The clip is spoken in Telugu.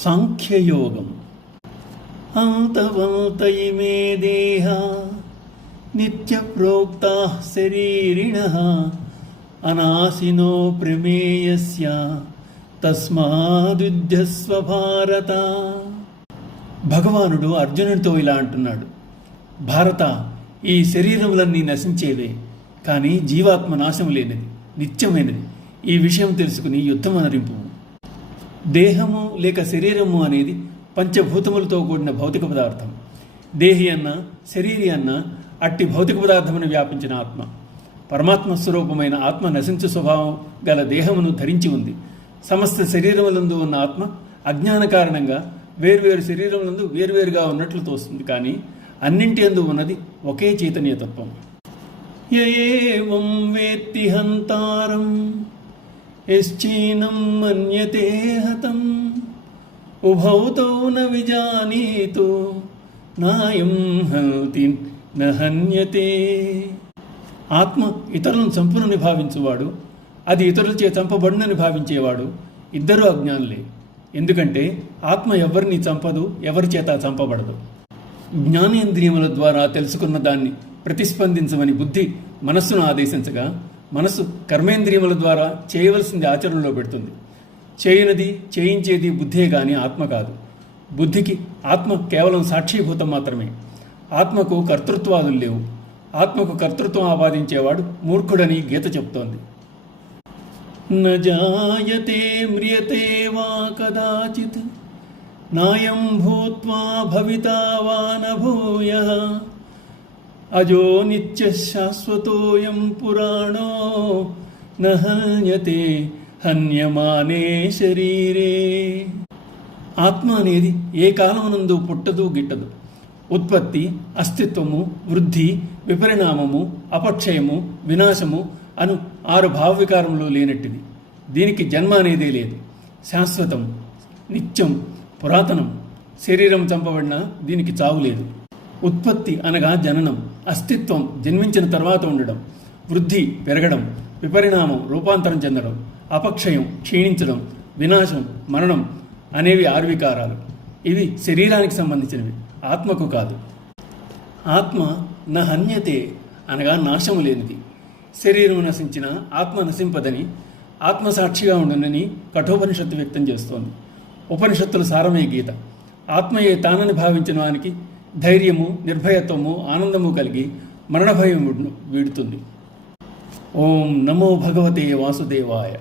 సాంఖ్యయోగం. అంతవంత ఇమే దేహా నిత్య ప్రోక్తా శరీరిణః అనాశినో ప్రమేయస్య తస్మాదుధ్యస్వ భారత. భగవానుడు అర్జునుడితో ఇలా అంటున్నాడు, భారత, ఈ శరీరములన్నీ నశించేవే, కానీ జీవాత్మ నాశం లేనిది, నిత్యమైనది. ఈ విషయం తెలుసుకుని యుద్ధం అనరింపు. దేహము లేక శరీరము అనేది పంచభూతములతో కూడిన భౌతిక పదార్థం. దేహి అన్న శరీరి అన్న అట్టి భౌతిక పదార్థమును వ్యాపించిన ఆత్మ. పరమాత్మ స్వరూపమైన ఆత్మ నశించు స్వభావం గల దేహమును ధరించి ఉంది. సమస్త శరీరములందు ఉన్న ఆత్మ అజ్ఞాన కారణంగా వేర్వేరు శరీరములందు వేర్వేరుగా ఉన్నట్లు తోస్తుంది, కానీ అన్నింటి యందు ఉన్నది ఒకే చైతన్యతత్వం. యేవం వేత్తి హంతారం యశ్చైనం మన్యతే హతం ఉభౌతో న విజానీతో నాయం హంతి న హన్యతే. ఆత్మ ఇతరులను చంపునని భావించువాడు, అది ఇతరులచే చంపబడునని భావించేవాడు ఇద్దరూ అజ్ఞానులే. ఎందుకంటే ఆత్మ ఎవరిని చంపదు, ఎవరి చేత చంపబడదు. జ్ఞానేంద్రియముల ద్వారా తెలుసుకున్న దాన్ని ప్రతిస్పందించమని బుద్ధి మనస్సును ఆదేశించగా, మనస్సు కర్మేంద్రియముల ద్వారా చేయవలసింది ఆచరణలో పెడుతుంది. చేయనిది చేయించేది బుద్ధే గాని ఆత్మ కాదు. బుద్ధికి ఆత్మ కేవలం సాక్షీభూతం మాత్రమే. ఆత్మకు కర్తృత్వాదులు లేవు. ఆత్మకు కర్తృత్వం ఆపాదించేవాడు మూర్ఖుడని గీత చెప్తోంది. న జాయతే మ్రియతే వా కదాచిత్ నాయం భూత్వా భవితా వా న భూయః అజో నిత్య శాశ్వతోయం పురాణో న హన్యతే హన్యమానే శరీరే. ఆత్మ అనేది ఏ కాలమునందు పుట్టదు గిట్టదు. ఉత్పత్తి, అస్తిత్వము, వృద్ధి, విపరిణామము, అపక్షయము, వినాశము అను 6 భావవికారములు లేనట్టిది. దీనికి జన్మ అనేదే లేదు. శాశ్వతం, నిత్యం, పురాతనం. శరీరం చంపబడినా దీనికి చావు లేదు. ఉత్పత్తి అనగా జననం, అస్తిత్వం జన్మించిన తర్వాత ఉండడం, వృద్ధి పెరగడం, విపరిణామం రూపాంతరం చెందడం, అపక్షయం క్షీణించడం, వినాశం మరణం అనేవి 6 వికారాలు. ఇవి శరీరానికి సంబంధించినవి, ఆత్మకు కాదు. ఆత్మ న హన్యతే అనగా నాశము లేనిది. శరీరం నశించిన ఆత్మ నశింపదని, ఆత్మసాక్షిగా ఉండునని కఠోపనిషత్తు వ్యక్తం చేస్తోంది. ఉపనిషత్తుల సారమే గీత. ఆత్మయే తానని భావించిన వానికి ధైర్యము, నిర్భయత్వము, ఆనందము కలిగి మరణభయం వీడుతుంది. ఓం నమో భగవతే వాసుదేవాయ.